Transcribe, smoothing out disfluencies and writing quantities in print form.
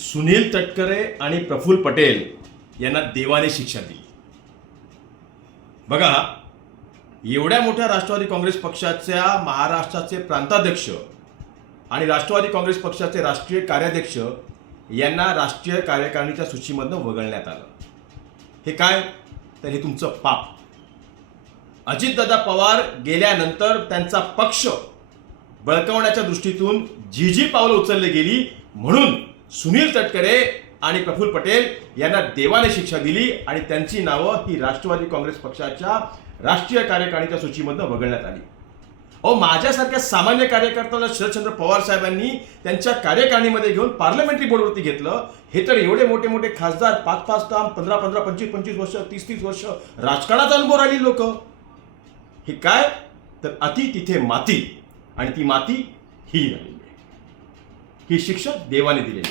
सुनील तटकरे आणि प्रफुल्ल पटेल यांना देवाने शिक्षा दिली. बघा, एवढ्या मोठ्या राष्ट्रवादी काँग्रेस पक्षाच्या महाराष्ट्राचे प्रांताध्यक्ष आणि राष्ट्रवादी काँग्रेस पक्षाचे राष्ट्रीय कार्याध्यक्ष यांना राष्ट्रीय कार्यकारिणीच्या सूचीमधनं वगळण्यात आलं. हे काय? तर हे तुमचं पाप. अजितदादा पवार गेल्यानंतर त्यांचा पक्ष बळकावण्याच्या दृष्टीतून जी पावलं उचलली गेली, म्हणून सुनील तटकरे आणि प्रफुल्ल पटेल यांना देवाने शिक्षा दिली आणि त्यांची नावं ही राष्ट्रवादी काँग्रेस पक्षाच्या राष्ट्रीय कार्यकारिणीच्या सूचीमधनं वगळण्यात आली. माझ्यासारख्या सामान्य कार्यकर्त्याला शरदचंद्र पवार साहेबांनी त्यांच्या कार्यकारिणीमध्ये घेऊन पार्लमेंटरी बोर्डवरती घेतलं. हे तर एवढे मोठे मोठे खासदार 5-5 टर्म, 15-15, 25-25 वर्ष, 30-30 वर्ष राजकारणाचा अनुभव राहिली लोक. हे काय? तर अति तिथे माती, आणि ती माती ही राहिली. ही शिक्षा देवाने दिलेली.